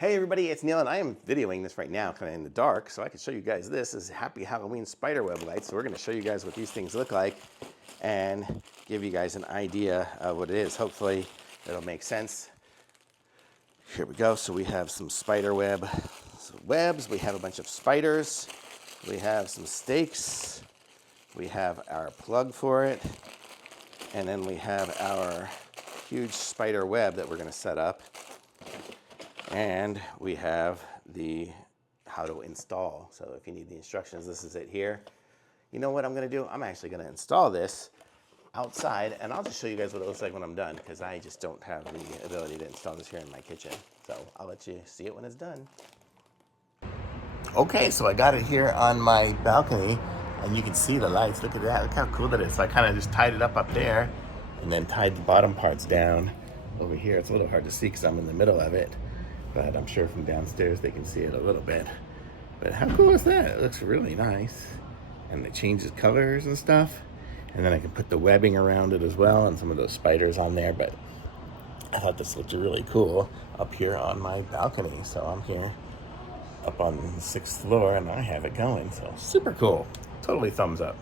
Hey everybody, it's Neil and I am videoing this right now kind of in the dark so I can show you guys this is Happy Halloween spiderweb lights. So we're going to show you guys what these things look like and give you guys an idea of what it is. Hopefully it'll make sense. Here we go. So we have some spiderweb webs. We have a bunch of spiders. We have some stakes. We have our plug for it. And then we have our huge spider web that we're going to set up. And we have the how to install. So if you need the instructions, this is it here. You know what I'm going to do? I'm actually going to install this outside, and I'll just show you guys what it looks like when I'm done, because I just don't have the ability to install this here in my kitchen. So I'll let you see it when it's done. Okay, so I got it here on my balcony, and you can see the lights. Look at that. Look how cool that is. So I kind of just tied it up there, and then tied the bottom parts down over here. It's a little hard to see because I'm in the middle of it, but I'm sure from downstairs they can see it a little bit. But how cool is that? It looks really nice. And it changes colors and stuff. And then I can put the webbing around it as well and some of those spiders on there. But I thought this looked really cool up here on my balcony. So I'm here up on the 6th floor and I have it going. So super cool. Totally thumbs up.